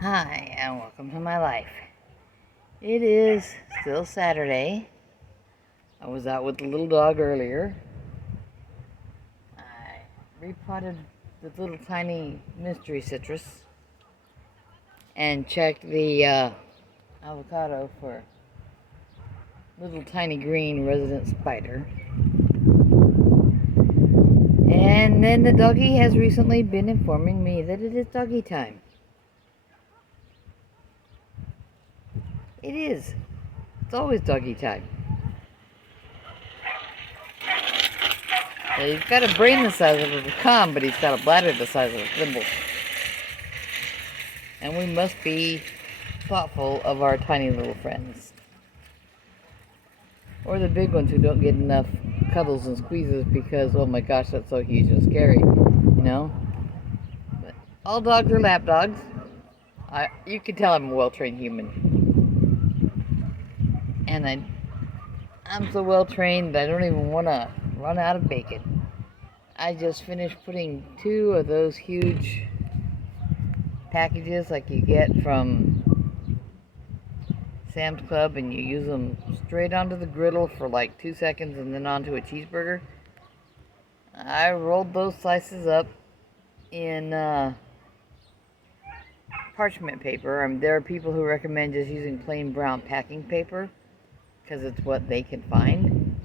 Hi, and welcome to my life. It is still Saturday. I was out with the little dog earlier. I repotted the little tiny mystery citrus and checked the avocado for little tiny green resident spider. And then the doggy has recently been informing me that it is doggy time. It is. It's always doggy time. He's got a brain the size of a pecan, but he's got a bladder the size of a thimble. And we must be thoughtful of our tiny little friends. Or the big ones who don't get enough cuddles and squeezes because, oh my gosh, that's so huge and scary, you know? But all dogs are lap dogs. You can tell I'm a well-trained human. And I'm so well-trained that I don't even want to run out of bacon. I just finished putting 2 of those huge packages like you get from Sam's Club, and you use them straight onto the griddle for like 2 seconds and then onto a cheeseburger. I rolled those slices up in parchment paper. There are people who recommend just using plain brown packing paper because it's what they can find.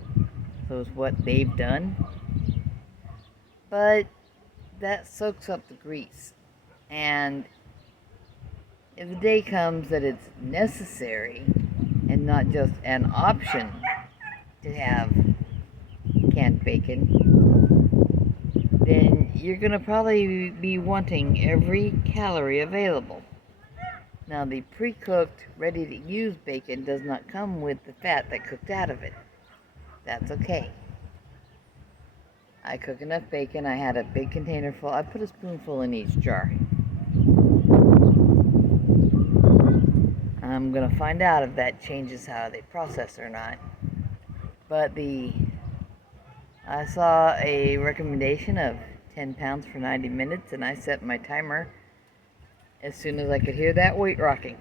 So it's what they've done. But that soaks up the grease. And if the day comes that it's necessary and not just an option to have canned bacon, then you're going to probably be wanting every calorie available. Now, the pre-cooked, ready-to-use bacon does not come with the fat that cooked out of it. That's okay. I cook enough bacon. I had a big container full. I put a spoonful in each jar. I'm going to find out if that changes how they process or not. But I saw a recommendation of 10 pounds for 90 minutes, and I set my timer as soon as I could hear that weight rocking.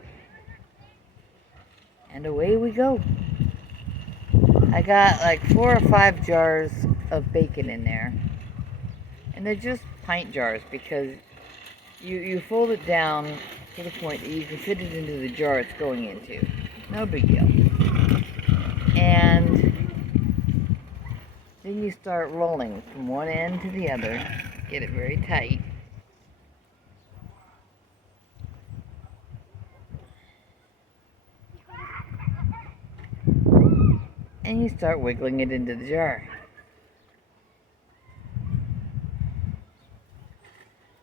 And away we go. I got like 4 or 5 jars of bacon in there. And they're just pint jars because you fold it down to the point that you can fit it into the jar it's going into. No big deal. And then you start rolling from one end to the other. Get it very tight. And you start wiggling it into the jar.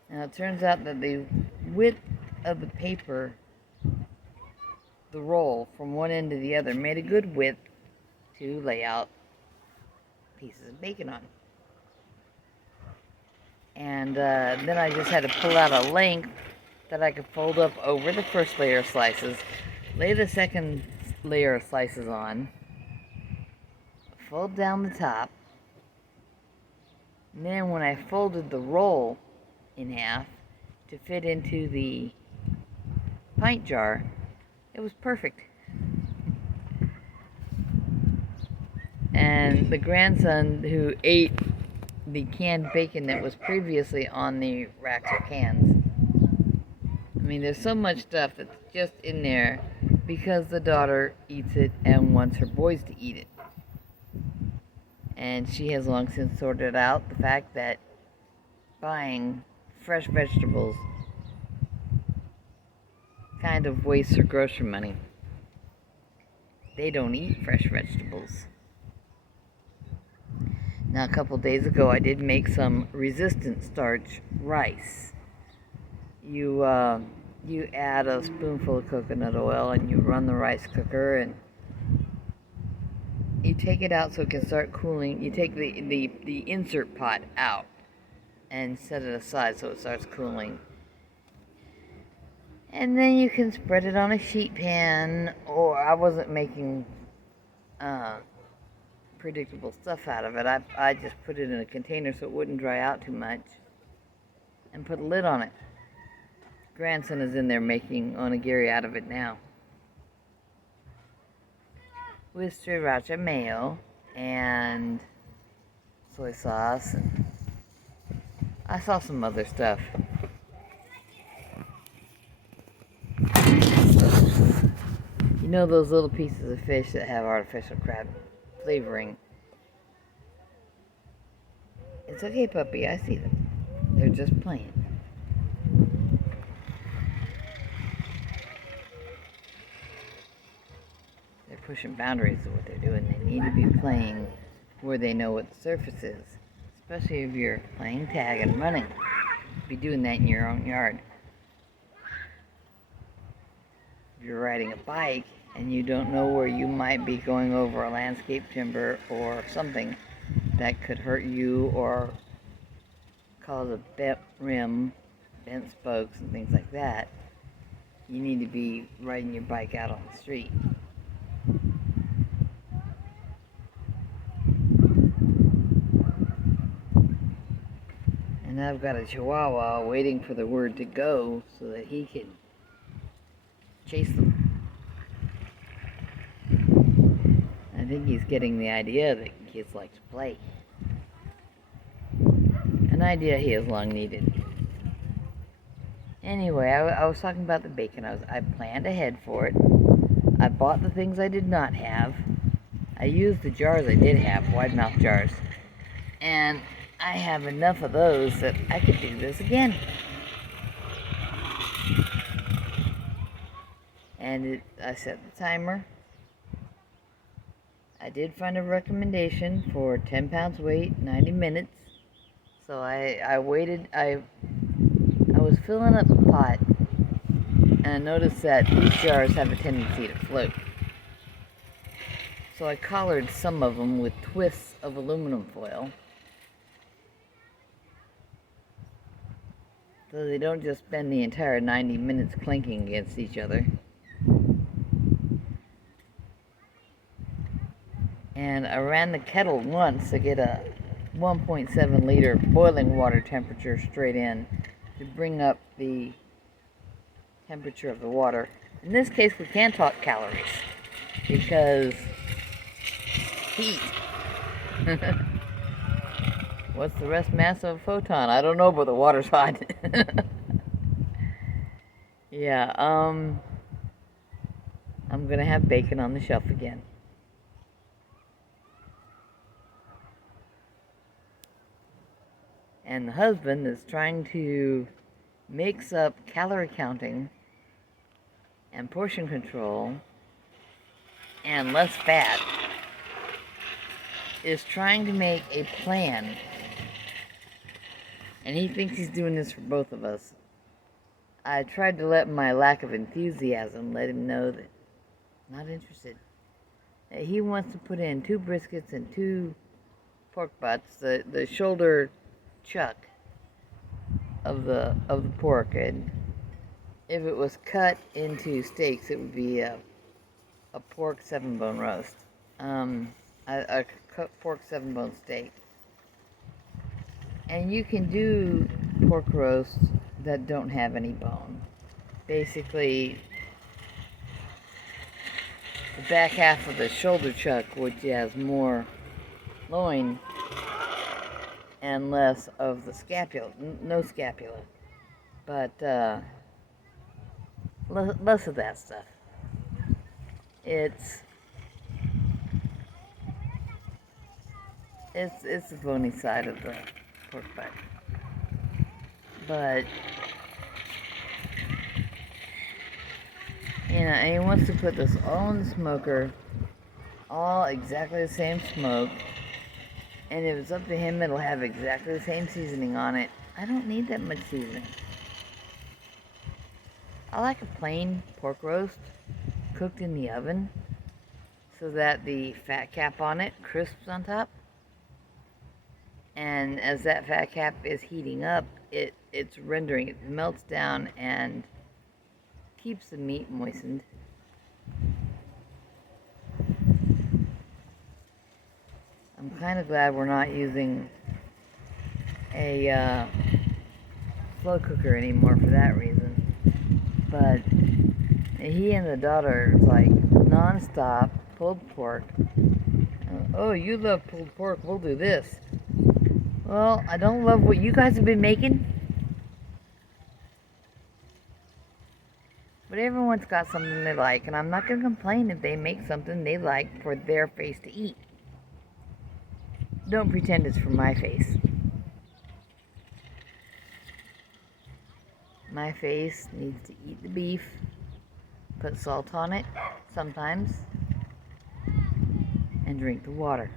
Now it turns out that the width of the paper, the roll from one end to the other, made a good width to lay out pieces of bacon on. And then I just had to pull out a length that I could fold up over the first layer of slices, lay the second layer of slices on, fold down the top, and then when I folded the roll in half to fit into the pint jar, it was perfect. And the grandson who ate the canned bacon that was previously on the racks of cans. I mean, there's so much stuff that's just in there because the daughter eats it and wants her boys to eat it. And she has long since sorted out the fact that buying fresh vegetables kind of wastes her grocery money. They don't eat fresh vegetables. Now, a couple days ago, I did make some resistant starch rice. You add a spoonful of coconut oil and you run the rice cooker and you take it out so it can start cooling. You take the insert pot out and set it aside so it starts cooling. And then you can spread it on a sheet pan, or I wasn't making predictable stuff out of it. I just put it in a container so it wouldn't dry out too much and put a lid on it. grandson is in there making onigiri out of it now. With sriracha mayo and soy sauce, and I saw some other stuff. You know those little pieces of fish that have artificial crab flavoring? It's okay, puppy, I see them. They're just playing. They're pushing boundaries of what they're doing. They need to be playing where they know what the surface is. Especially if you're playing tag and running. Be doing that in your own yard. If you're riding a bike and you don't know where you might be going over a landscape timber or something that could hurt you or cause a bent rim, bent spokes and things like that, you need to be riding your bike out on the street. And I've got a Chihuahua waiting for the word to go so that he can chase them. I think he's getting the idea that kids like to play. An idea he has long needed. Anyway, I was talking about the bacon. I planned ahead for it. I bought the things I did not have. I used the jars I did have, wide mouth jars. And I have enough of those that I could do this again. And I set the timer. I did find a recommendation for 10 pounds weight, 90 minutes. So I waited. I was filling up the pot, and I noticed that these jars have a tendency to float. So I collared some of them with twists of aluminum foil, so they don't just spend the entire 90 minutes clinking against each other. And I ran the kettle once to get a 1.7 liter boiling water temperature straight in to bring up the temperature of the water. In this case, we can't talk calories because heat. What's the rest mass of a photon? I don't know, but the water's hot. Yeah, I'm gonna have bacon on the shelf again. And the husband is trying to mix up calorie counting and portion control and less fat. Is trying to make a plan. And he thinks he's doing this for both of us. I tried to let my lack of enthusiasm let him know that I'm not interested. That he wants to put in 2 briskets and 2 pork butts, the shoulder chuck of the pork, and if it was cut into steaks, it would be a pork 7-bone roast, a cooked pork 7-bone steak. And you can do pork roasts that don't have any bone. Basically, the back half of the shoulder chuck, which has more loin and less of the scapula, no scapula, but less of that stuff. It's the bony side of the pork butt, but you know, and he wants to put this all in the smoker, all exactly the same smoke. And if it's up to him, it'll have exactly the same seasoning on it. I don't need that much seasoning. I like a plain pork roast cooked in the oven so that the fat cap on it crisps on top. And as that fat cap is heating up, it's rendering, it melts down and keeps the meat moistened. I'm kind of glad we're not using a slow cooker anymore for that reason. But he and the daughter, it's like non-stop pulled pork. Oh, you love pulled pork, we'll do this. Well, I don't love what you guys have been making. But everyone's got something they like, and I'm not going to complain if they make something they like for their face to eat. Don't pretend it's for my face. My face needs to eat the beef, put salt on it sometimes, and drink the water.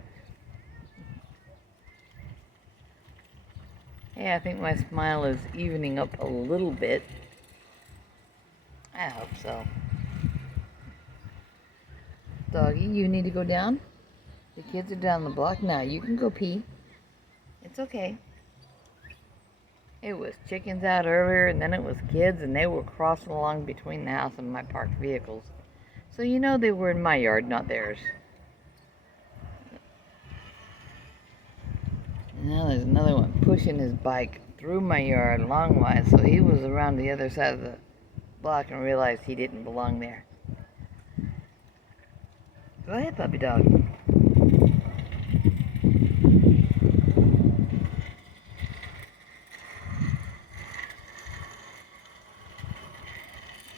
Hey, I think my smile is evening up a little bit. I hope so. Doggy, you need to go down? The kids are down the block now. You can go pee. It's okay. It was chickens out earlier, and then it was kids, and they were crossing along between the house and my parked vehicles. So you know they were in my yard, not theirs. Now there's another one pushing his bike through my yard a long way, so he was around the other side of the block and realized he didn't belong there. Go ahead, puppy dog.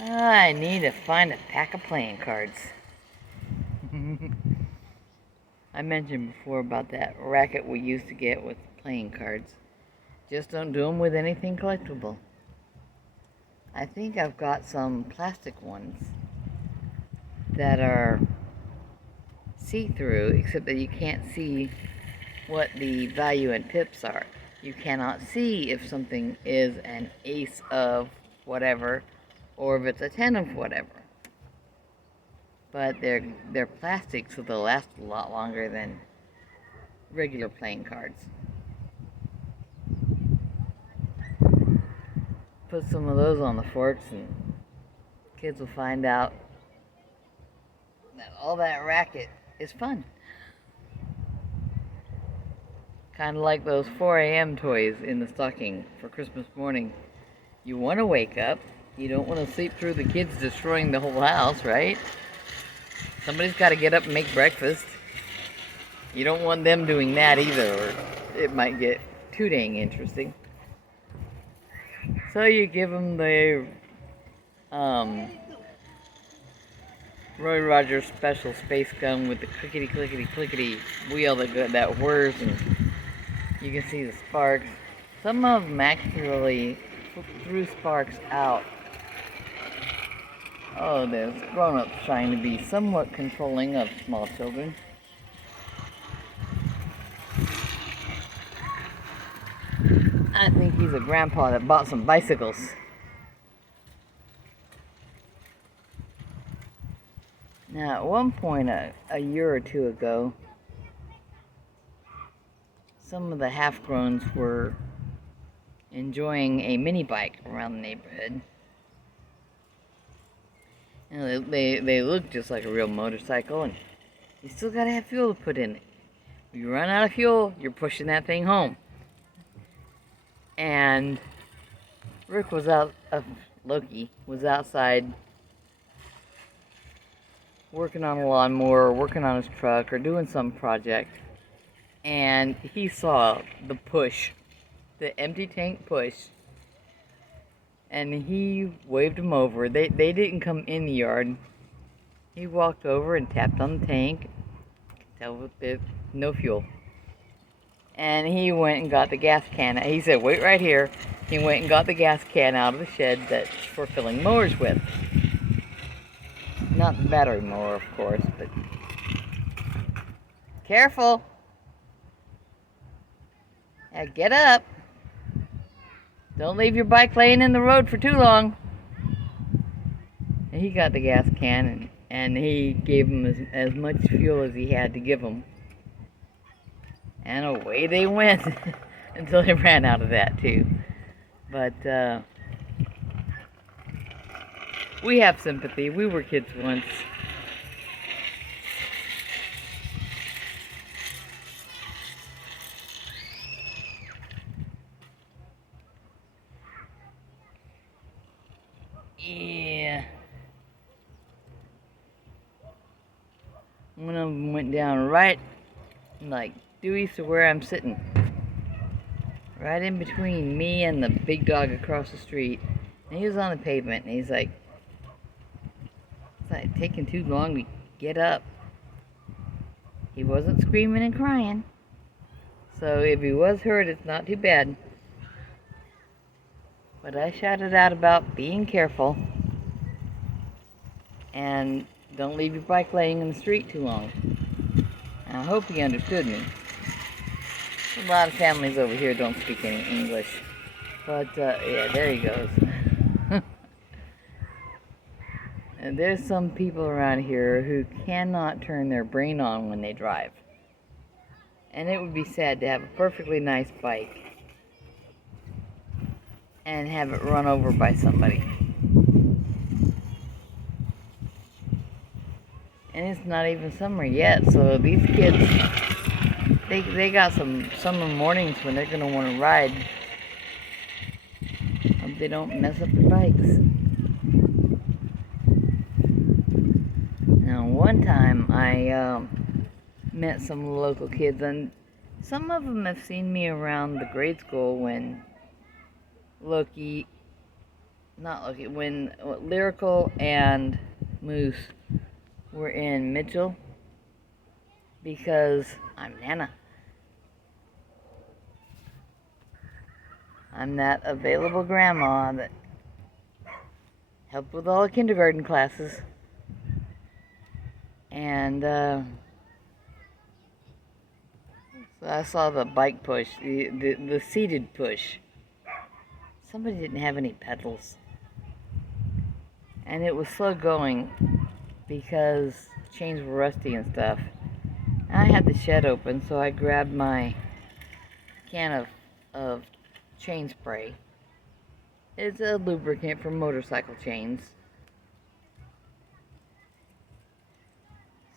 I need to find a pack of playing cards. I mentioned before about that racket we used to get with playing cards. Just don't do them with anything collectible. I think I've got some plastic ones that are see-through, except that you can't see what the value in pips are. You cannot see if something is an ace of whatever, or if it's a 10 of whatever. But they're plastic, so they'll last a lot longer than regular playing cards. Put some of those on the forks, and kids will find out that all that racket is fun. Kind of like those 4 a.m. toys in the stocking for Christmas morning. You want to wake up. You don't want to sleep through the kids destroying the whole house, right? Somebody's got to get up and make breakfast. You don't want them doing that either, or it might get too dang interesting. So you give them the Roy Rogers special space gun with the clickety clickety clickety wheel that whirs, and you can see the sparks. Some of them actually threw sparks out. Oh, there's grown-ups trying to be somewhat controlling of small children. I think he's a grandpa that bought some bicycles. Now, at one point, a year or two ago, some of the half-growns were enjoying a mini bike around the neighborhood. And they look just like a real motorcycle, and you still gotta have fuel to put in it. If you run out of fuel, you're pushing that thing home. And Rick was Loki was outside working on a lawnmower, or working on his truck, or doing some project, and he saw the push, the empty tank push, and he waved him over. They didn't come in the yard. He walked over and tapped on the tank. Tell it no fuel. And he went and got the gas can. He said, "Wait right here." He went and got the gas can out of the shed that's for filling mowers with. Not the battery mower, of course, but careful. Now get up. Don't leave your bike laying in the road for too long. And he got the gas can, and he gave him as much fuel as he had to give him. And away they went until they ran out of that too. But we have sympathy. We were kids once. Yeah. One of them went down right, like due east of where I'm sitting. Right in between me and the big dog across the street. And he was on the pavement, and he's like, it's like taking too long to get up. He wasn't screaming and crying. So if he was hurt, it's not too bad. But I shouted out about being careful and don't leave your bike laying in the street too long. And I hope he understood me. A lot of families over here don't speak any English. But yeah, there he goes. And there's some people around here who cannot turn their brain on when they drive. And it would be sad to have a perfectly nice bike and have it run over by somebody. And it's not even summer yet, so these kids, they got some summer mornings when they're going to want to ride. Hope they don't mess up their bikes. Now, one time I met some local kids, and some of them have seen me around the grade school when when Lyrical and Moose were in Mitchell, because I'm Nana. I'm that available grandma that helped with all the kindergarten classes. And so I saw the bike push, the seated push. Somebody didn't have any pedals. And it was slow going because chains were rusty and stuff. I had the shed open, so I grabbed my can of chain spray. It's a lubricant for motorcycle chains.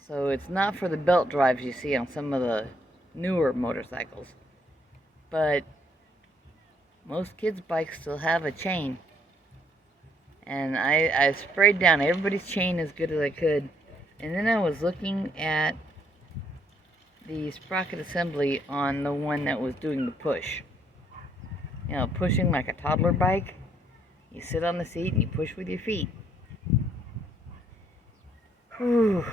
So it's not for the belt drives you see on some of the newer motorcycles. But most kids' bikes still have a chain. And I sprayed down everybody's chain as good as I could. And then I was looking at the sprocket assembly on the one that was doing the push. You know, pushing like a toddler bike. You sit on the seat and you push with your feet. Whew.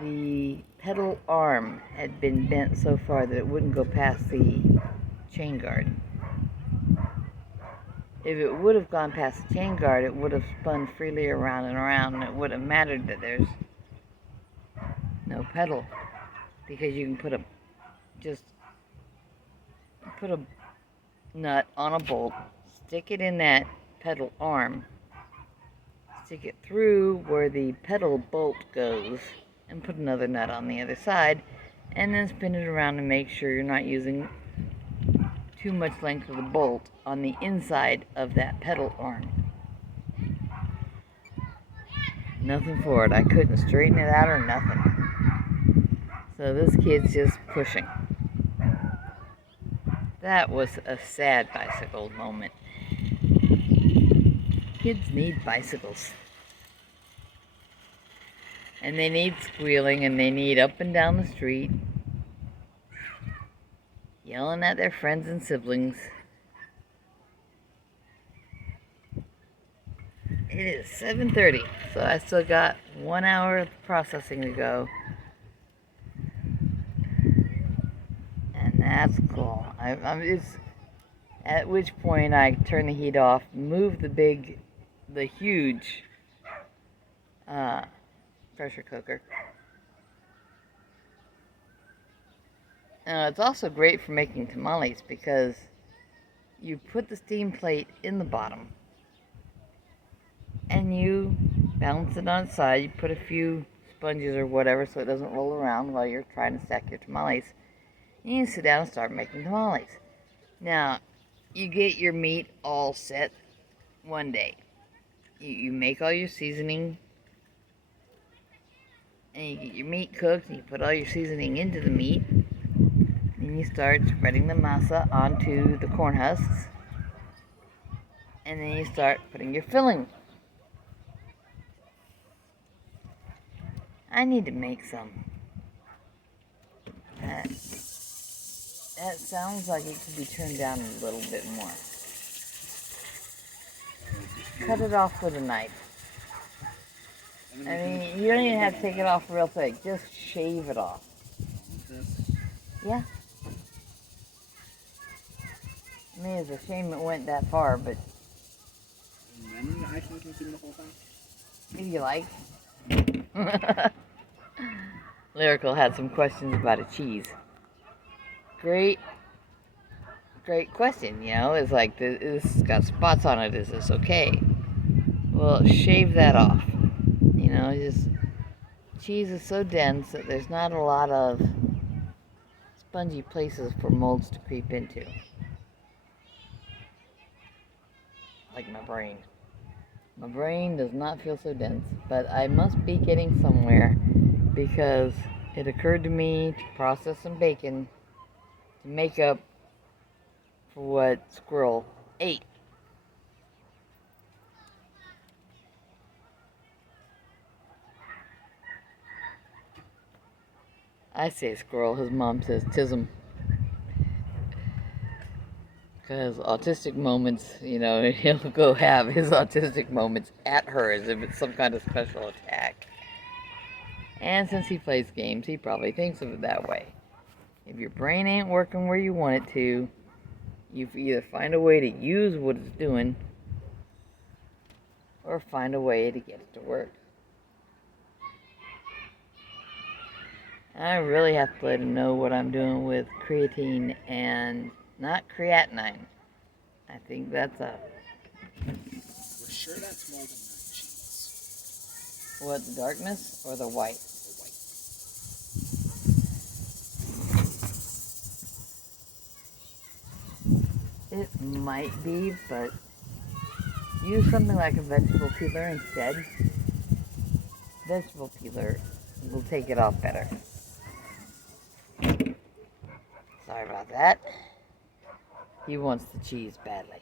The pedal arm had been bent so far that it wouldn't go past the chain guard. If it would have gone past the chain guard, it would have spun freely around and around, and it would have mattered that there's no pedal, because you can put a nut on a bolt, stick it in that pedal arm, stick it through where the pedal bolt goes, and put another nut on the other side, and then spin it around to make sure you're not using too much length of the bolt on the inside of that pedal arm. Nothing for it. I couldn't straighten it out or nothing. So this kid's just pushing. That was a sad bicycle moment. Kids need bicycles. And they need squealing, and they need up and down the street, yelling at their friends and siblings. It is 7:30, so I still got 1 hour of processing to go. And that's cool. At which point I turn the heat off, move the huge pressure cooker. It's also great for making tamales because you put the steam plate in the bottom and you balance it on its side. You put a few sponges or whatever so it doesn't roll around while you're trying to stack your tamales. And you sit down and start making tamales. Now, you get your meat all set one day. You make all your seasoning, and you get your meat cooked, and you put all your seasoning into the meat. Then you start spreading the masa onto the corn husks. And then you start putting your filling. I need to make some. That sounds like it could be turned down a little bit more. Cut it off with a knife. I mean, you don't even have to take it off real thick. Just shave it off. Yeah. I mean, it's a shame it went that far, but... If you like. Lyrical had some questions about a cheese. Great question, you know. It's like, this got spots on it. Is this okay? Well, shave that off. You know, just... Cheese is so dense that there's not a lot of spongy places for molds to creep into. Like my brain. My brain does not feel so dense, but I must be getting somewhere because it occurred to me to process some bacon to make up for what Squirrel ate. I say Squirrel, his mom says Tism. Because autistic moments, you know, he'll go have his autistic moments at her as if it's some kind of special attack. And since he plays games, he probably thinks of it that way. If your brain ain't working where you want it to, you either find a way to use what it's doing, or find a way to get it to work. I really have to let him know what I'm doing with creatine and not creatinine. I think that's a... We're sure that's more than that cheese. What, the darkness or the white? The white. It might be, but use something like a vegetable peeler instead. Vegetable peeler will take it off better. Sorry about that. He wants the cheese badly.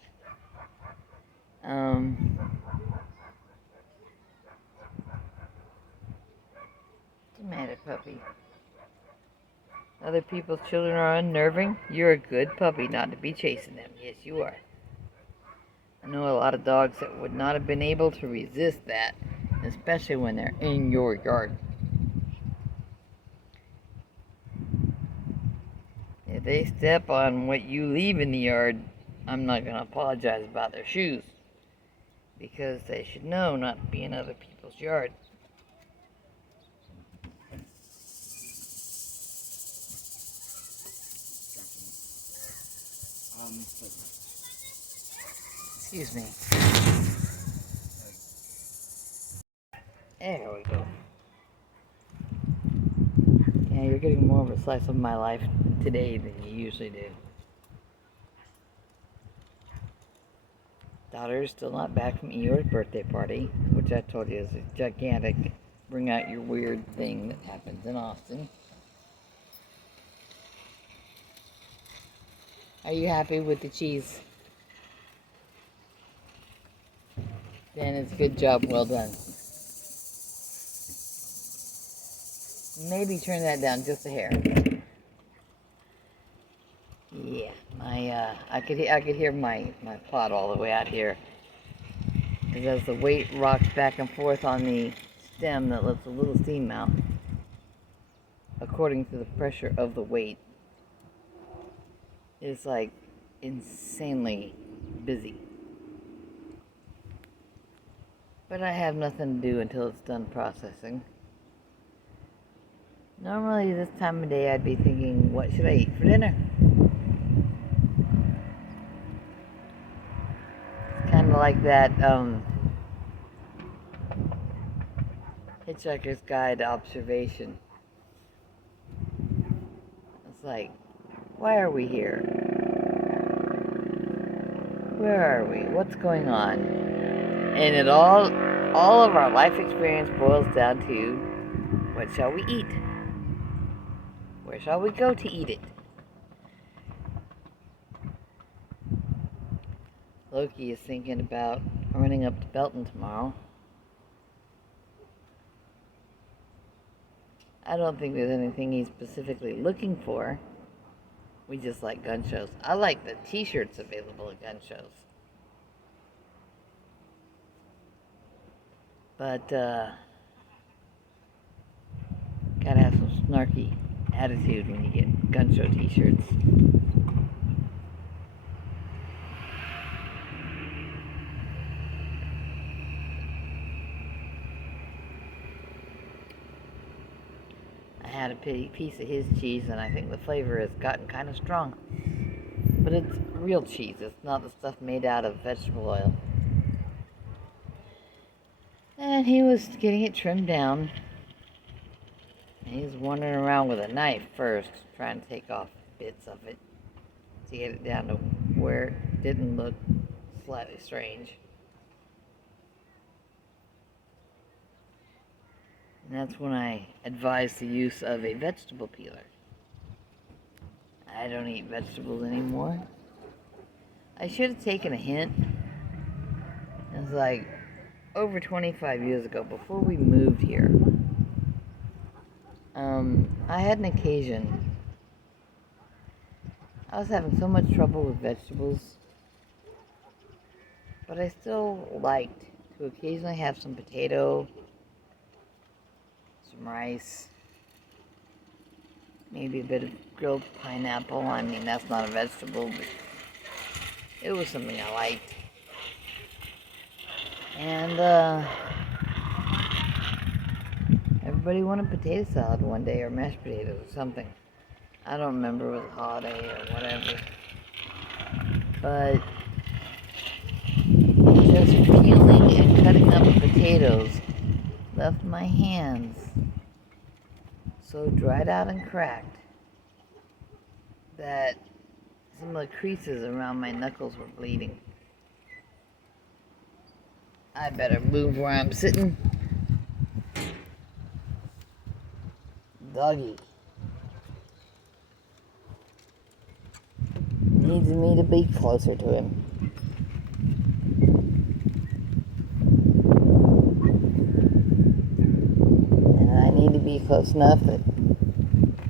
What's the matter, puppy? Other people's children are unnerving? You're a good puppy not to be chasing them. Yes, you are. I know a lot of dogs that would not have been able to resist that, especially when they're in your yard. If they step on what you leave in the yard, I'm not going to apologize about their shoes, because they should know not to be in other people's yard. Excuse me. There we go. Yeah, you're getting more of a slice of my life today than you usually do. Daughter's still not back from Eeyore's birthday party, which I told you is a gigantic bring out your weird thing that happens in Austin. Are you happy with the cheese? Then it's a good job, well done. Maybe turn that down just a hair. Yeah, I could hear my pot all the way out here. Because as the weight rocks back and forth on the stem that lets a little steam out, according to the pressure of the weight, it's like insanely busy. But I have nothing to do until it's done processing. Normally this time of day I'd be thinking, what should I eat for dinner? It's kind of like that Hitchhiker's Guide to Observation. It's like, why are we here? Where are we? What's going on? And it all of our life experience boils down to, what shall we eat? Where shall we go to eat it? Loki is thinking about running up to Belton tomorrow. I don't think there's anything he's specifically looking for. We just like gun shows. I like the t-shirts available at gun shows. But, gotta have some snarky attitude when you get gun show t-shirts. I had a piece of his cheese, and I think the flavor has gotten kind of strong. But it's real cheese. It's not the stuff made out of vegetable oil. And he was getting it trimmed down. And he was wandering around with a knife first, trying to take off bits of it to get it down to where it didn't look slightly strange. And that's when I advised the use of a vegetable peeler. I don't eat vegetables anymore. I should have taken a hint. It was like over 25 years ago, before we moved here. I had an occasion. I was having so much trouble with vegetables, but I still liked to occasionally have some potato, some rice, maybe a bit of grilled pineapple. I mean, that's not a vegetable, but it was something I liked. And everybody wanted potato salad one day, or mashed potatoes or something. I don't remember, it was a holiday or whatever. But just peeling and cutting up potatoes left my hands so dried out and cracked that some of the creases around my knuckles were bleeding. I better move where I'm sitting. Doggy needs me to be closer to him. And I need to be close enough that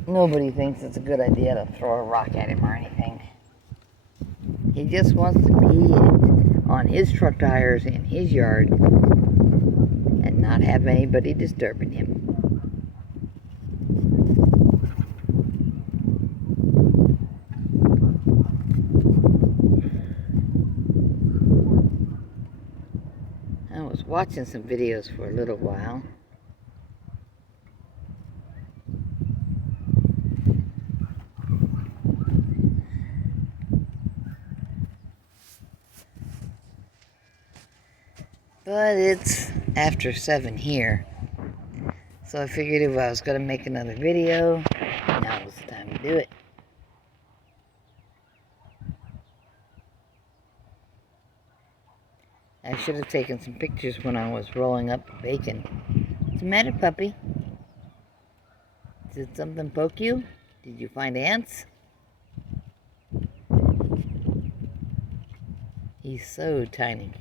nobody thinks it's a good idea to throw a rock at him or anything. He just wants to be on his truck tires in his yard and not have anybody disturbing him. I was watching some videos for a little while. But it's after 7 here. So I figured if I was going to make another video, now was the time to do it. I should have taken some pictures when I was rolling up the bacon. What's the matter, puppy? Did something poke you? Did you find ants? He's so tiny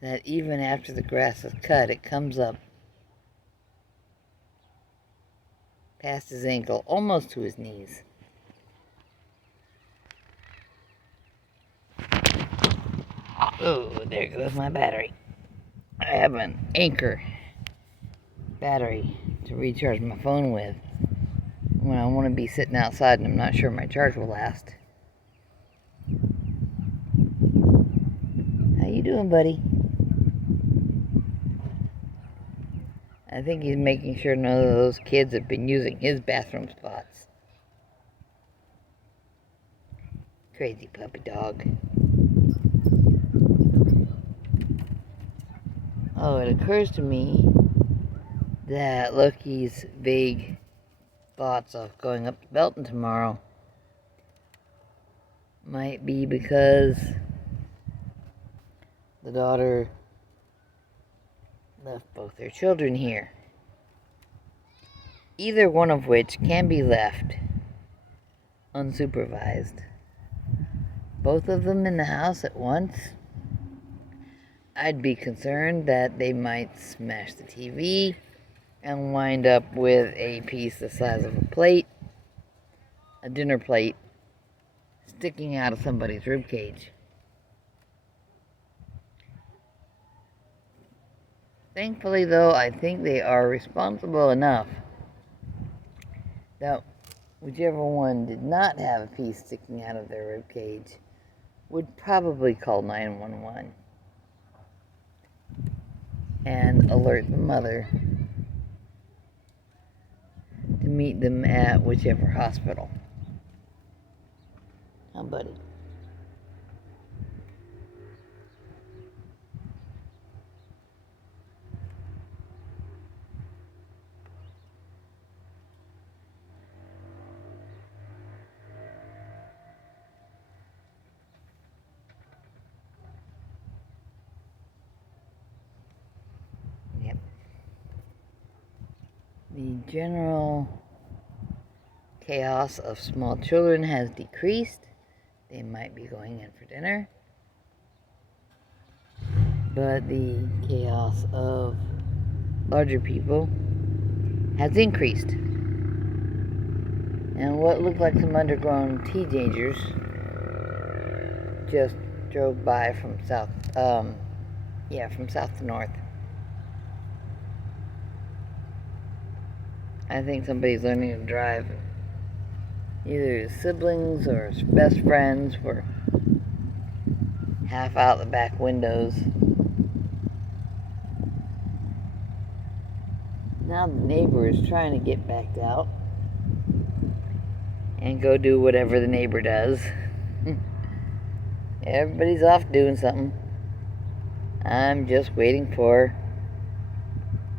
that even after the grass is cut, it comes up past his ankle, almost to his knees. Oh, there goes my battery. I have an Anchor battery to recharge my phone with when I want to be sitting outside and I'm not sure my charge will last. How you doing, buddy? I think he's making sure none of those kids have been using his bathroom spots. Crazy puppy dog. Oh, it occurs to me that Loki's vague thoughts of going up to Belton tomorrow might be because the daughter left both their children here. Either one of which can be left unsupervised. both of them in the house at once, I'd be concerned that they might smash the TV and wind up with a piece the size of a plate, a dinner plate, sticking out of somebody's rib cage. Thankfully, though, I think they are responsible enough that whichever one did not have a piece sticking out of their rib cage would probably call 911 and alert the mother to meet them at whichever hospital. How buddy? Yep. The general chaos of small children has decreased. They might be going in for dinner. But the chaos of larger people has increased. And what looked like some underground teenagers just drove by from south to north. I think somebody's learning to drive. Either his siblings or his best friends were half out the back windows. Now the neighbor is trying to get backed out and go do whatever the neighbor does. Everybody's off doing something. I'm just waiting for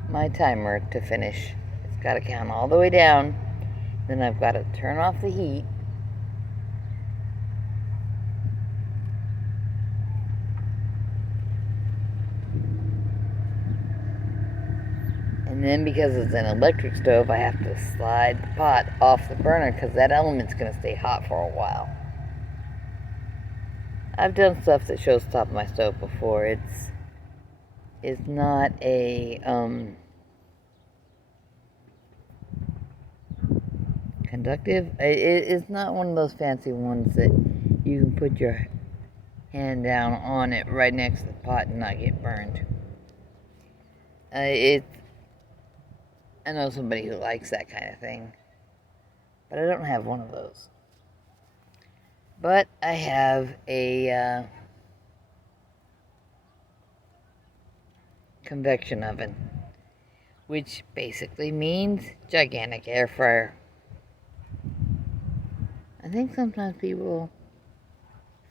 my timer to finish. It's got to count all the way down. Then I've got to turn off the heat. And then because it's an electric stove, I have to slide the pot off the burner because that element's going to stay hot for a while. I've done stuff that shows the top of my stove before. It's not a conductive. It's not one of those fancy ones that you can put your hand down on it right next to the pot and not get burned. I know somebody who likes that kind of thing, but I don't have one of those. But I have a convection oven, which basically means gigantic air fryer. I think sometimes people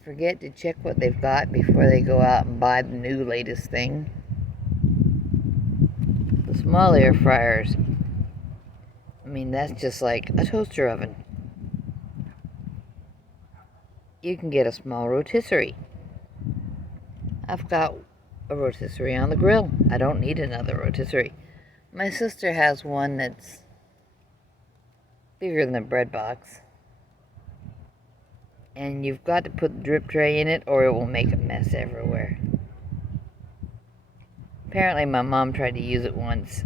forget to check what they've got before they go out and buy the new latest thing. The small air fryers, I mean, that's just like a toaster oven. You can get a small rotisserie. I've got a rotisserie on the grill. I don't need another rotisserie. My sister has one that's bigger than a bread box. And you've got to put the drip tray in it or it will make a mess everywhere. Apparently my mom tried to use it once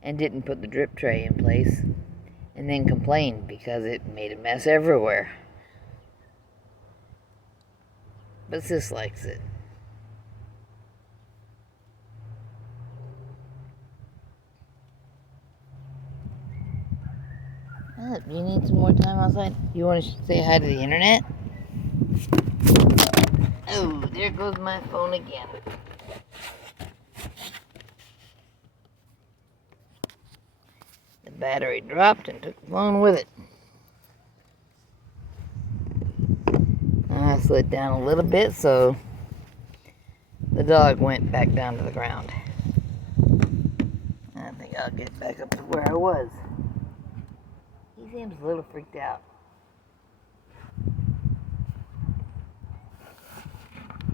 and didn't put the drip tray in place and then complained because it made a mess everywhere. But Sis likes it. You need some more time outside? You want to say hi to the internet? Oh, there goes my phone again. The battery dropped and took the phone with it. I slid down a little bit so the dog went back down to the ground. I think I'll get back up to where I was. He seems a little freaked out.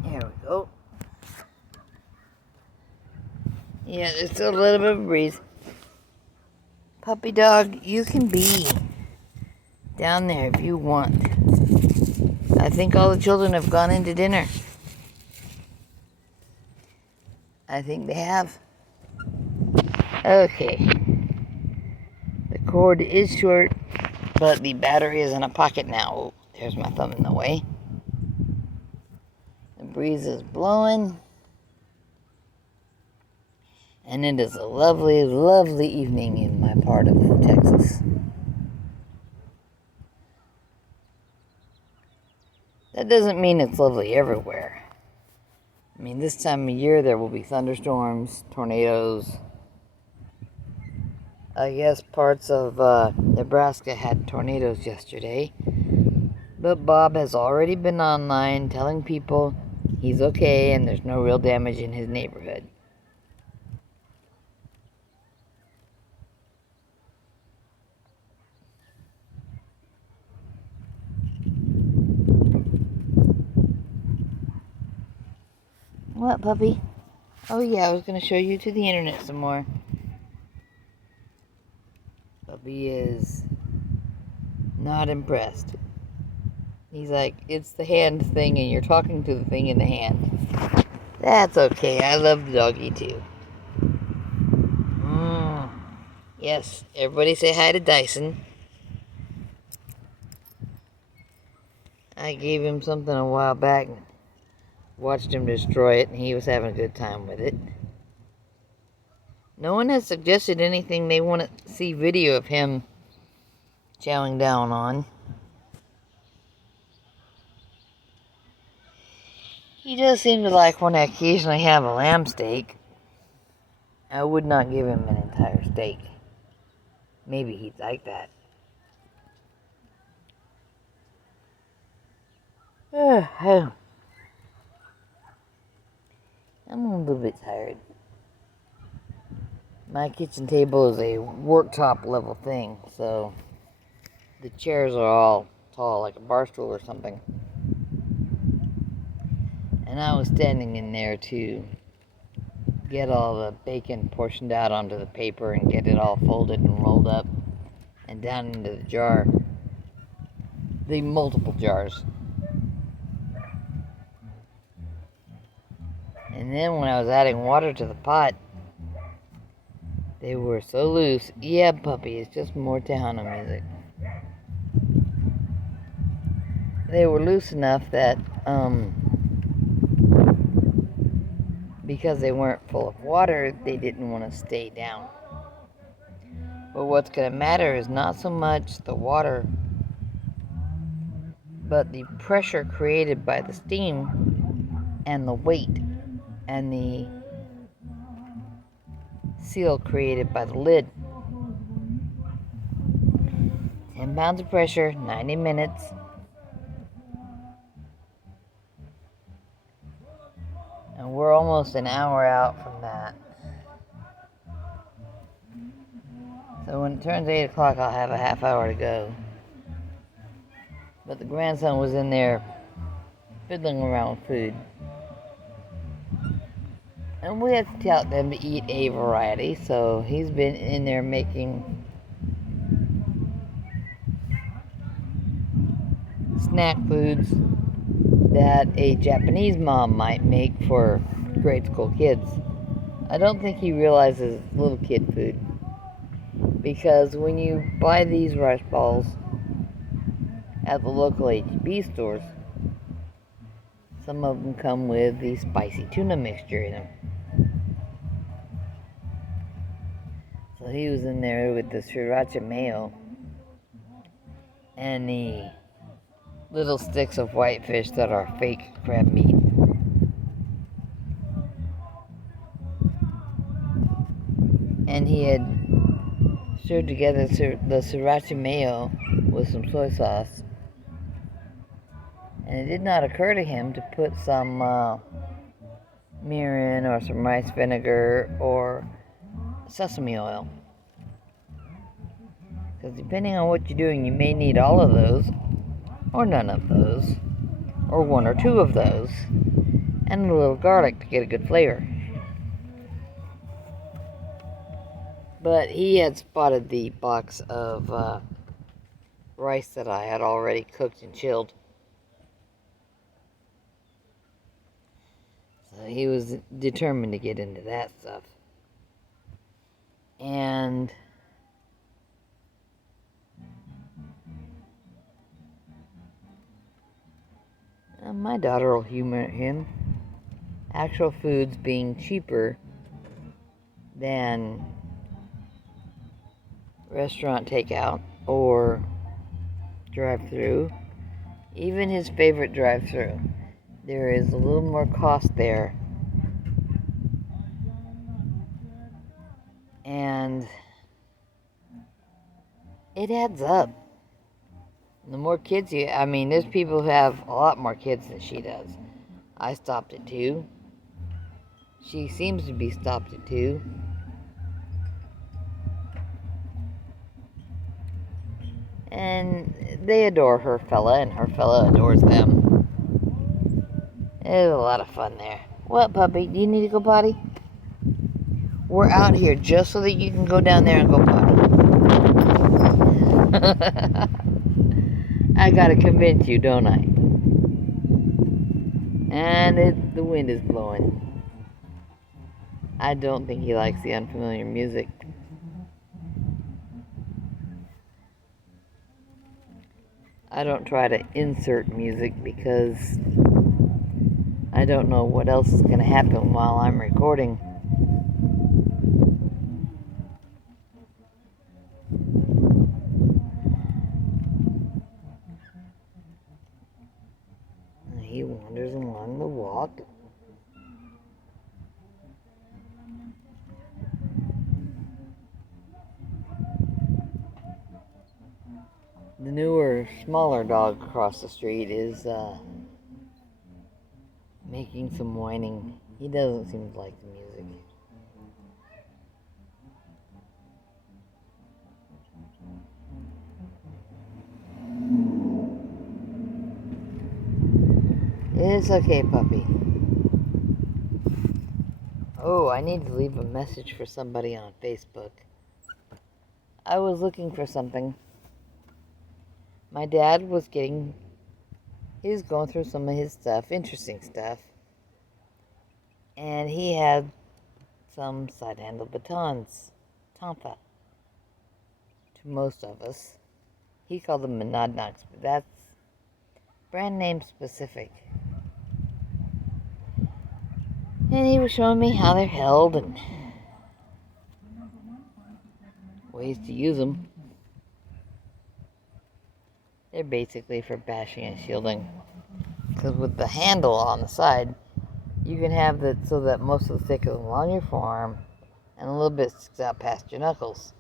There we go. Yeah, there's still a little bit of a breeze. Puppy dog, you can be down there if you want. I think all the children have gone into dinner. I think they have. Okay. The cord is short, but the battery is in a pocket now. Oh, there's my thumb in the way. The breeze is blowing. And it is a lovely, lovely evening in my part of Texas. That doesn't mean it's lovely everywhere. I mean, this time of year there will be thunderstorms, tornadoes. I guess parts of Nebraska had tornadoes yesterday. But Bob has already been online telling people he's okay and there's no real damage in his neighborhood. What, puppy? Oh yeah, I was going to show you to the internet some more. Puppy is not impressed. He's like, it's the hand thing and you're talking to the thing in the hand. That's okay, I love the doggy too. Yes, everybody say hi to Dyson. I gave him something a while back and watched him destroy it, and he was having a good time with it. No one has suggested anything they want to see video of him chowing down on. He does seem to like when I occasionally have a lamb steak. I would not give him an entire steak. Maybe he'd like that. I'm a little bit tired. My kitchen table is a worktop level thing, so the chairs are all tall, like a bar stool or something. And I was standing in there to get all the bacon portioned out onto the paper and get it all folded and rolled up and down into the jar. The multiple jars. And then when I was adding water to the pot, they were so loose. Yeah, puppy, it's just more Tejano music. They were loose enough that, because they weren't full of water, they didn't want to stay down. But what's going to matter is not so much the water, but the pressure created by the steam and the weight and the seal created by the lid. 10 pounds of pressure, 90 minutes. And we're almost an hour out from that. So when it turns 8 o'clock, I'll have a half hour to go. But the grandson was in there fiddling around with food. And we had to tell them to eat a variety, so he's been in there making snack foods that a Japanese mom might make for grade school kids. I don't think he realizes it's little kid food, because when you buy these rice balls at the local H-E-B stores, some of them come with the spicy tuna mixture in them. So he was in there with the sriracha mayo and the little sticks of whitefish that are fake crab meat. And he had stirred together the sriracha mayo with some soy sauce. And it did not occur to him to put some mirin or some rice vinegar or sesame oil. Because depending on what you're doing, you may need all of those, or none of those, or one or two of those, and a little garlic to get a good flavor. But he had spotted the box of rice that I had already cooked and chilled. he was determined to get into that stuff. And my daughter will humor him. Actual foods being cheaper than restaurant takeout or drive-through. Even his favorite drive-through. There is a little more cost there. And it adds up. The more kids there's people who have a lot more kids than she does. I stopped at 2. She seems to be stopped at 2. And they adore her fella, and her fella adores them. It's a lot of fun there. What, puppy? Do you need to go potty? We're out here just so that you can go down there and go potty. I gotta convince you, don't I? And the wind is blowing. I don't think he likes the unfamiliar music. I don't try to insert music because I don't know what else is going to happen while I'm recording. He wanders along the walk. The newer, smaller dog across the street is making some whining. He doesn't seem to like the music. It's okay, puppy. Oh, I need to leave a message for somebody on Facebook. I was looking for something. My dad was going through some of his stuff, interesting stuff. And he had some side-handle batons, tonfa, to most of us. He called them monadnocks, but that's brand name specific. And he was showing me how they're held and ways to use them. They're basically for bashing and shielding. Because with the handle on the side, you can have it so that most of the stick is along your forearm and a little bit sticks out past your knuckles.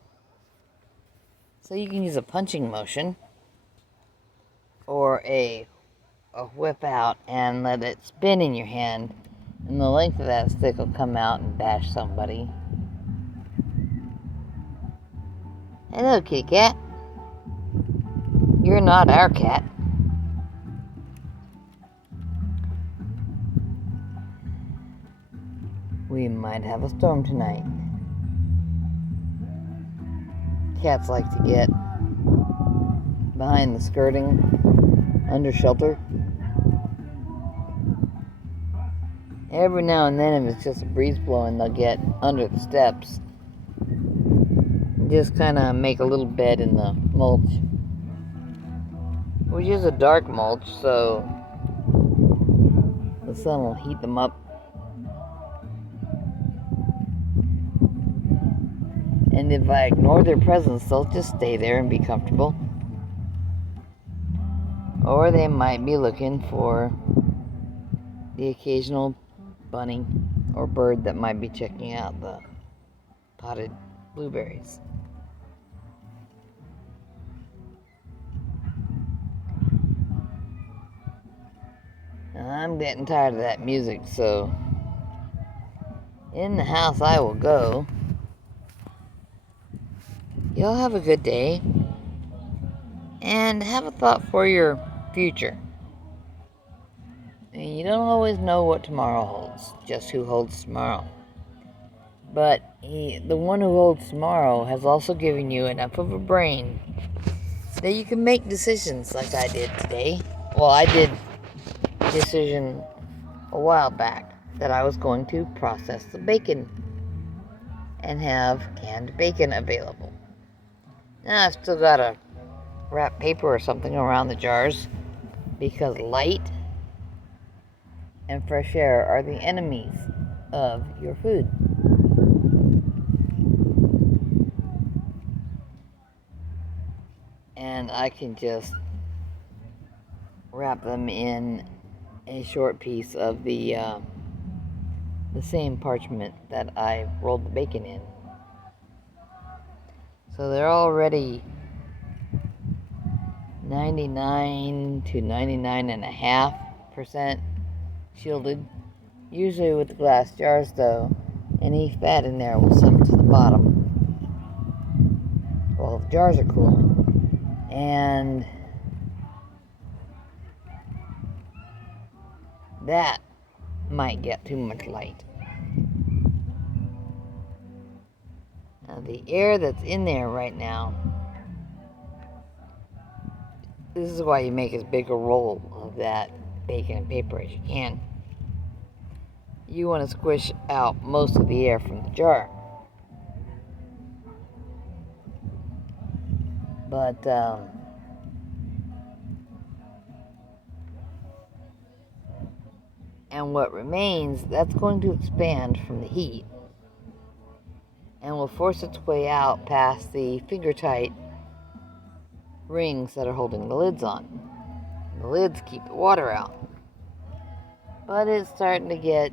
So you can use a punching motion or a whip out and let it spin in your hand, and the length of that stick will come out and bash somebody. Hello, kitty cat. You're not our cat. We might have a storm tonight. Cats like to get behind the skirting, under shelter. Every now and then, if it's just a breeze blowing, they'll get under the steps. Just kind of make a little bed in the mulch. Which is a dark mulch, so the sun will heat them up. And if I ignore their presence, they'll just stay there and be comfortable. Or they might be looking for the occasional bunny or bird that might be checking out the potted blueberries. I'm getting tired of that music, so in the house I will go. Y'all have a good day, and have a thought for your future. And you don't always know what tomorrow holds, just who holds tomorrow. But the one who holds tomorrow has also given you enough of a brain that you can make decisions like I did today. Well, I did a decision a while back. that I was going to process the bacon and have canned bacon available. Now I've still got to wrap paper or something around the jars because light and fresh air are the enemies of your food. And I can just wrap them in a short piece of the same parchment that I rolled the bacon in. So they're already 99 to 99.5% shielded. Usually with the glass jars though, any fat in there will settle to the bottom while the jars are cooling. And that might get too much light. Now the air that's in there right now, this is why you make as big a roll of that bacon and paper as you can. You want to squish out most of the air from the jar. But and what remains, that's going to expand from the heat and will force its way out past the finger-tight rings that are holding the lids on. The lids keep the water out. But it's starting to get,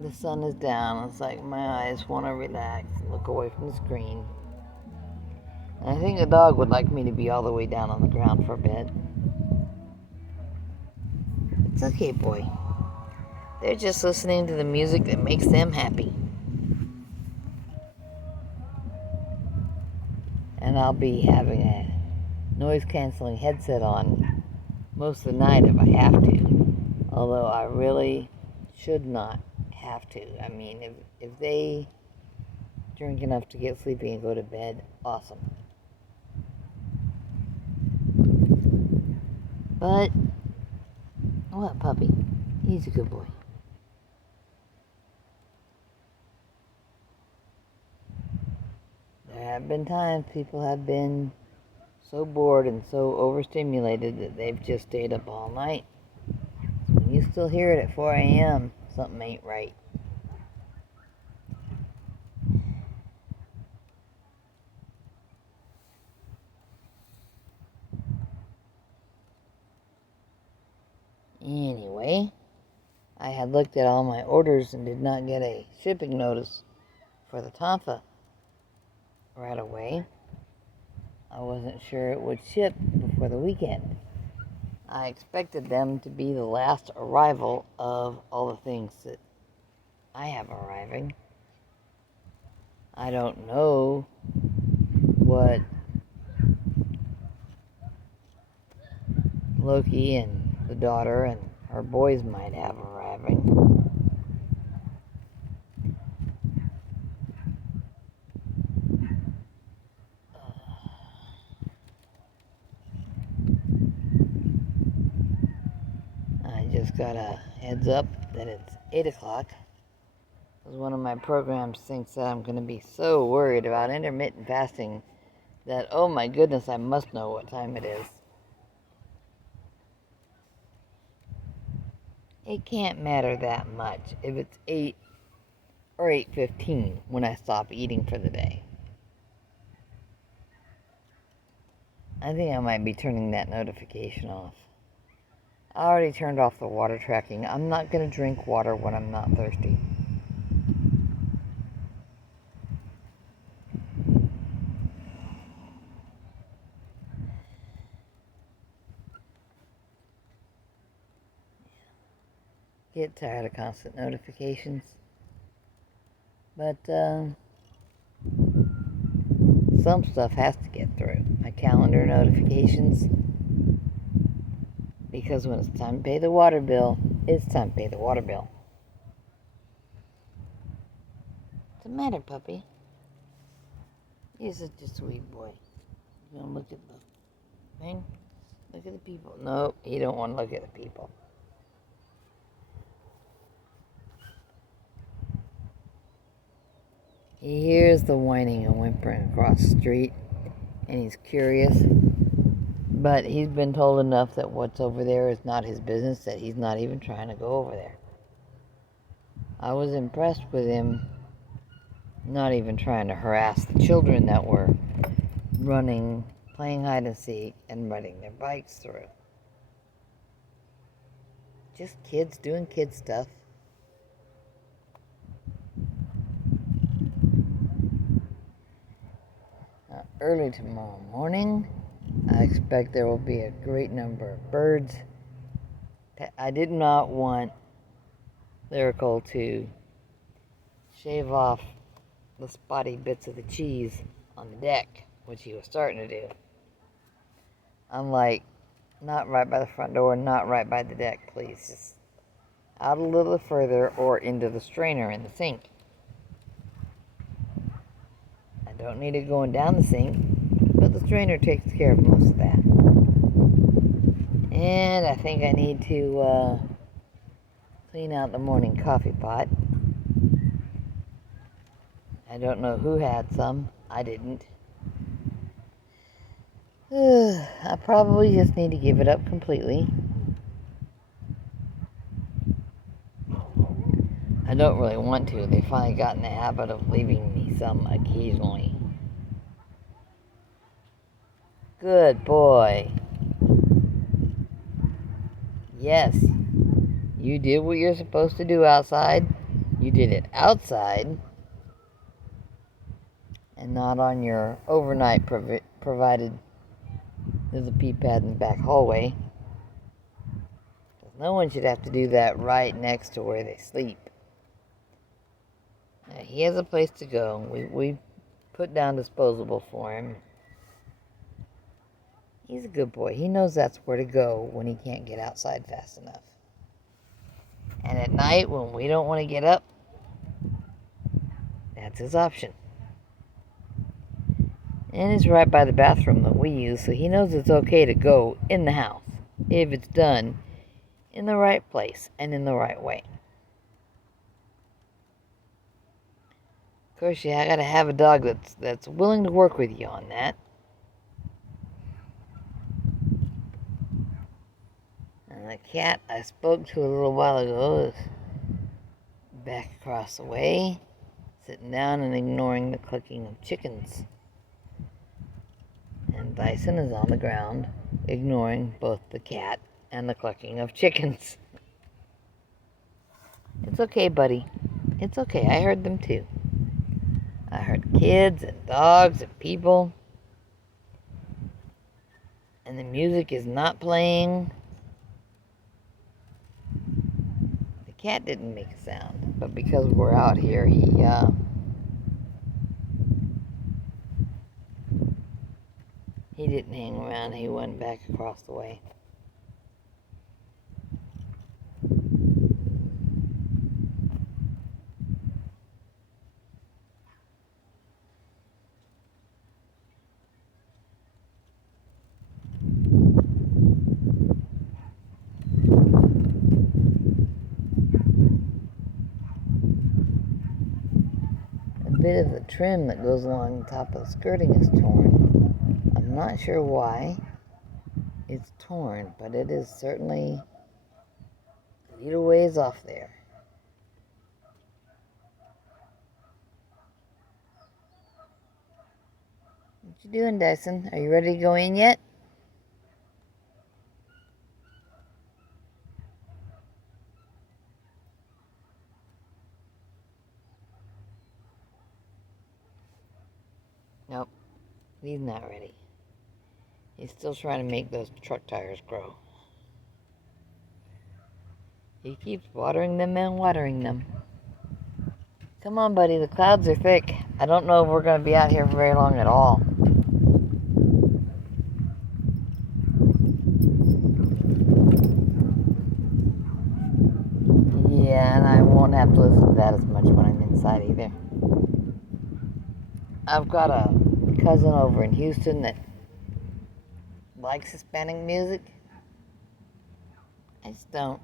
the sun is down. It's like my eyes want to relax and look away from the screen. And I think the dog would like me to be all the way down on the ground for a bit. It's okay, boy. They're just listening to the music that makes them happy. And I'll be having a noise-canceling headset on most of the night if I have to. Although I really should not have to. I mean, if they drink enough to get sleepy and go to bed, awesome. But, what, puppy? He's a good boy. There have been times people have been so bored and so overstimulated that they've just stayed up all night. So when you still hear it at 4 a.m., something ain't right. Anyway, I had looked at all my orders and did not get a shipping notice for the Tonfa right away. I wasn't sure it would ship before the weekend. I expected them to be the last arrival of all the things that I have arriving. I don't know what Loki and the daughter and her boys might have arriving. I just got a heads up that it's 8 o'clock. Because one of my programs thinks that I'm going to be so worried about intermittent fasting that, oh my goodness, I must know what time it is. It can't matter that much if it's 8 or 8:15 when I stop eating for the day. I think I might be turning that notification off. I already turned off the water tracking. I'm not going to drink water when I'm not thirsty. Get tired of constant notifications. But some stuff has to get through. My calendar notifications. Because when it's time to pay the water bill, it's time to pay the water bill. What's the matter, puppy? You're such a sweet boy. You want to look at the thing? Look at the people. No, you don't want to look at the people. He hears the whining and whimpering across the street, and he's curious, but he's been told enough that what's over there is not his business, that he's not even trying to go over there. I was impressed with him not even trying to harass the children that were running, playing hide and seek, and riding their bikes through. Just kids doing kid stuff. Early tomorrow morning, I expect there will be a great number of birds. I did not want Lyrical to shave off the spotty bits of the cheese on the deck, which he was starting to do. I'm like, not right by the front door, not right by the deck, please. Just out a little further or into the strainer in the sink. I don't need it going down the sink, but the strainer takes care of most of that. And I think I need to clean out the morning coffee pot. I don't know who had some. I didn't. I probably just need to give it up completely. I don't really want to. They finally got in the habit of leaving me some occasionally. Good boy. Yes, you did what you're supposed to do outside. You did it outside and not on your overnight provided. There's a pee pad in the back hallway. No one should have to do that right next to where they sleep. Now, he has a place to go. We put down disposable for him. He's a good boy. He knows that's where to go when he can't get outside fast enough. And at night, when we don't want to get up, that's his option. And it's right by the bathroom that we use, so he knows it's okay to go in the house if it's done in the right place and in the right way. Of course, you gotta have a dog that's willing to work with you on that. And the cat I spoke to a little while ago is back across the way, sitting down and ignoring the clucking of chickens. And Dyson is on the ground, ignoring both the cat and the clucking of chickens. It's okay, buddy. It's okay. I heard them too. I heard kids and dogs and people. And the music is not playing. The cat didn't make a sound, but because we're out here, he didn't hang around. He went back across the way. A bit of the trim that goes along the top of the skirting is torn. I'm not sure why it's torn, but it is certainly a little ways off there. What you doing, Dyson? Are you ready to go in yet? Nope, he's not ready. He's still trying to make those truck tires grow. He keeps watering them and watering them. Come on, buddy, the clouds are thick. I don't know if we're going to be out here for very long at all. Yeah, and I won't have to listen to that as much when I'm inside either. I've got a cousin over in Houston that likes Hispanic music. I just don't.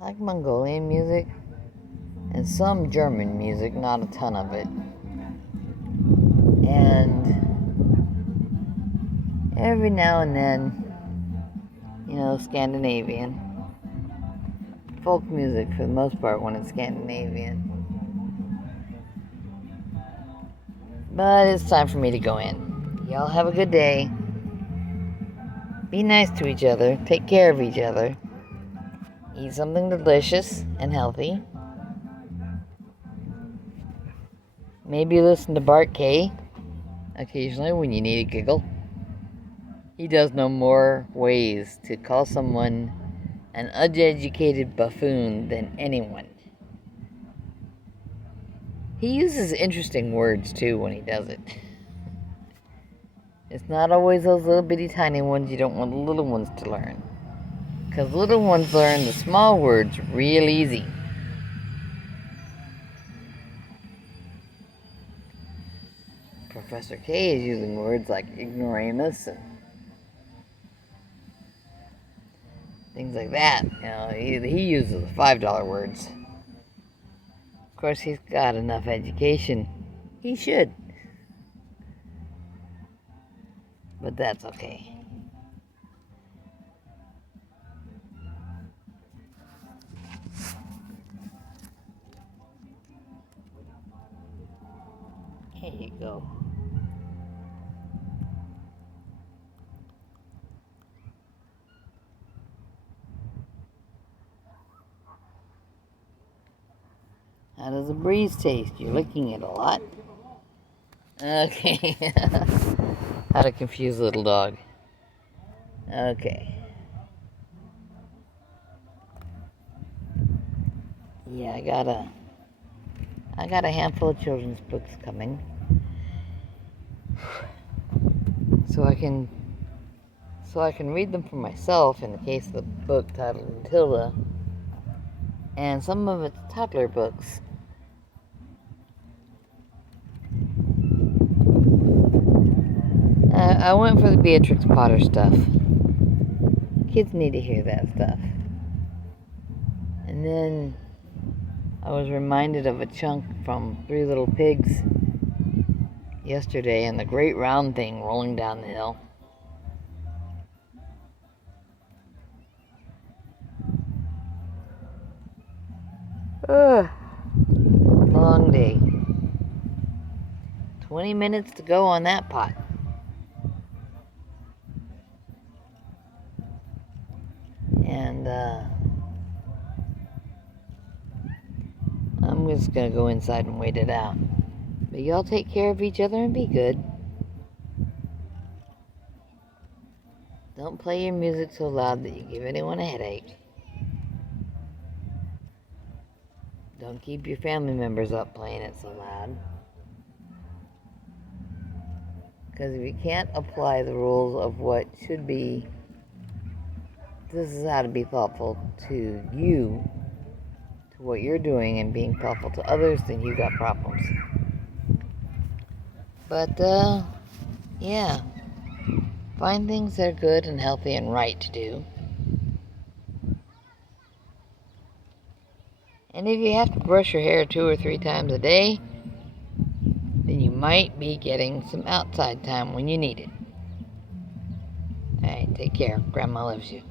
I like Mongolian music. and some German music, not a ton of it. And every now and then, Scandinavian. Folk music for the most part when it's Scandinavian. But it's time for me to go in. Y'all have a good day. Be nice to each other. Take care of each other. Eat something delicious and healthy. Maybe listen to Bart K occasionally when you need a giggle. He does know more ways to call someone an uneducated buffoon than anyone. He uses interesting words too when he does it. It's not always those little bitty tiny ones you don't want the little ones to learn. Because little ones learn the small words real easy. Professor K is using words like ignoramus and things like that. He uses $5 words. Of course, he's got enough education. He should. But that's okay. Here you go. How does the breeze taste? You're licking it a lot. Okay. How to confuse a little dog. Okay. Yeah, I got a handful of children's books coming. So I can read them for myself in the case of the book titled Matilda. And some of it's toddler books. I went for the Beatrix Potter stuff. Kids need to hear that stuff. And then I was reminded of a chunk from Three Little Pigs yesterday and the great round thing rolling down the hill. Long day. 20 minutes to go on that pot. And I'm just gonna go inside and wait it out. But y'all take care of each other and be good. Don't play your music so loud that you give anyone a headache. Don't keep your family members up playing it so loud. Because if you can't apply the rules of what should be, this is how to be thoughtful to you, to what you're doing, and being thoughtful to others, then you got problems. But, yeah. Find things that are good and healthy and right to do. And if you have to brush your hair 2 or 3 times a day, then you might be getting some outside time when you need it. Alright, take care. Grandma loves you.